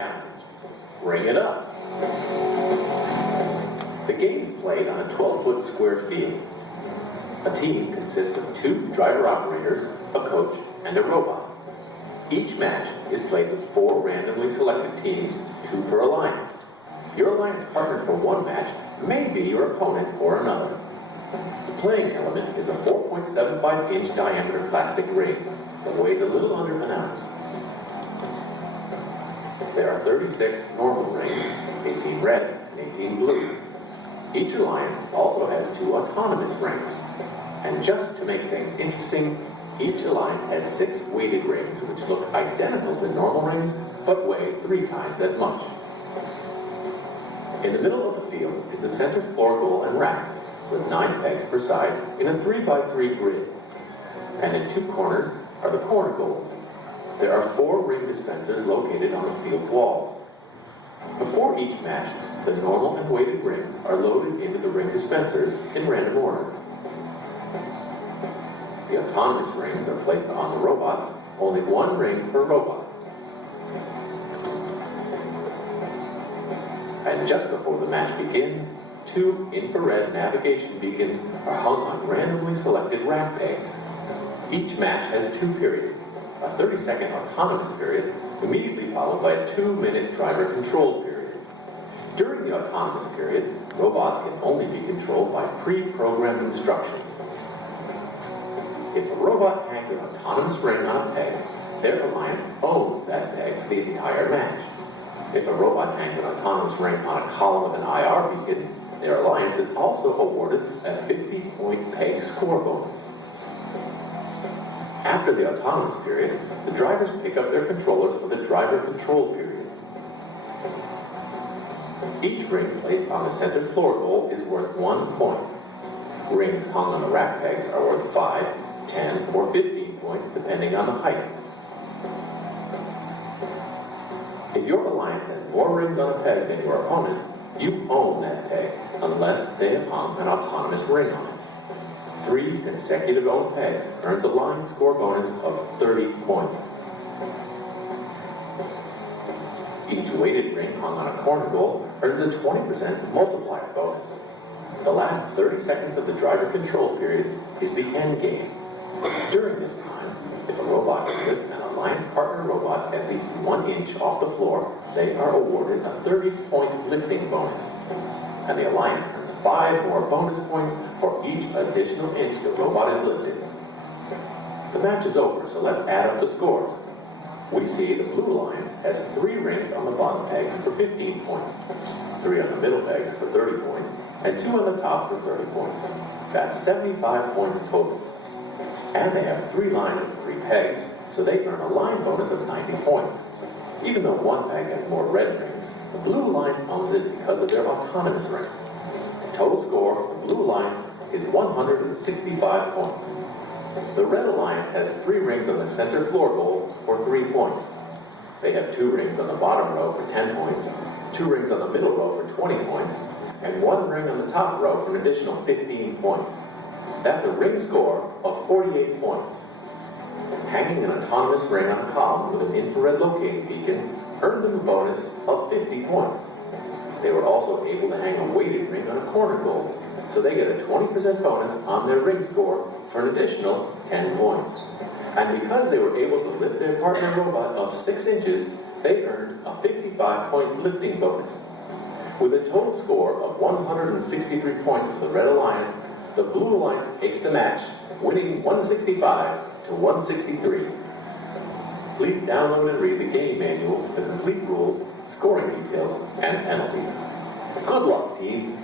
Ring it up. The game is played on a 12-foot square field. A team consists of 2 driver operators, a coach, and a robot. Each match is played with 4 randomly selected teams, 2 per alliance. Your alliance partner for one match may be your opponent for another. The playing element is a 4.75-inch diameter plastic ring that weighs a little under an ounce. There are 36 normal rings, 18 red and 18 blue. Each alliance also has 2 autonomous rings. And just to make things interesting, each alliance has 6 weighted rings which look identical to normal rings but weigh 3 times as much. In the middle of the field is the center floor goal and rack with 9 pegs per side in a 3x3 grid. And in 2 corners are the corner goals. There are 4 ring dispensers located on the field walls. Before each match, the normal and weighted rings are loaded into the ring dispensers in random order. The autonomous rings are placed on the robots, only 1 ring per robot. And just before the match begins, 2 infrared navigation beacons are hung on randomly selected rack pegs. Each match has 2 periods, a 30-second autonomous period, immediately followed by a 2-minute driver control period. During the autonomous period, robots can only be controlled by pre-programmed instructions. If a robot hangs an autonomous ring on a peg, their alliance owns that peg for the entire match. If a robot hangs an autonomous ring on a column of an IR beacon, their alliance is also awarded a 50-point peg score bonus. After the autonomous period, the drivers pick up their controllers for the driver control period. Each ring placed on the center floor goal is worth 1 point. Rings hung on the rack pegs are worth 5, 10, or 15 points depending on the height. If your alliance has more rings on a peg than your opponent, you own that peg unless they have hung an autonomous ring on it. 3 consecutive owned pegs earns a line score bonus of 30 points. Each weighted ring hung on a corner goal earns a 20% multiplier bonus. The last 30 seconds of the driver control period is the end game. During this time, if a robot can lift an alliance partner robot at least 1 inch off the floor, they are awarded a 30-point lifting bonus. And the alliance earns 5 more bonus points for each additional inch the robot is lifted. The match is over, so let's add up the scores. We see the blue alliance has 3 rings on the bottom pegs for 15 points, 3 on the middle pegs for 30 points, and 2 on the top for 30 points. That's 75 points total. And they have 3 lines of 3 pegs, so they earn a line bonus of 90 points. Even though one peg has more red rings, the blue alliance owns it because of their autonomous ring. The total score for the blue alliance is 165 points. The red alliance has 3 rings on the center floor goal for 3 points. They have 2 rings on the bottom row for 10 points, 2 rings on the middle row for 20 points, and 1 ring on the top row for an additional 15 points. That's a ring score of 48 points. Hanging an autonomous ring on a column with an infrared locating beacon earned them a bonus of 50 points. They were also able to hang a weighted ring on a corner goal, so they get a 20% bonus on their ring score for an additional 10 points. And because they were able to lift their partner robot up 6 inches, they earned a 55-point lifting bonus. With a total score of 163 points for the Red Alliance, the Blue Alliance takes the match, winning 165 to 163. Please download and read the game manual for the complete rules, scoring details, and penalties. Good luck, teams!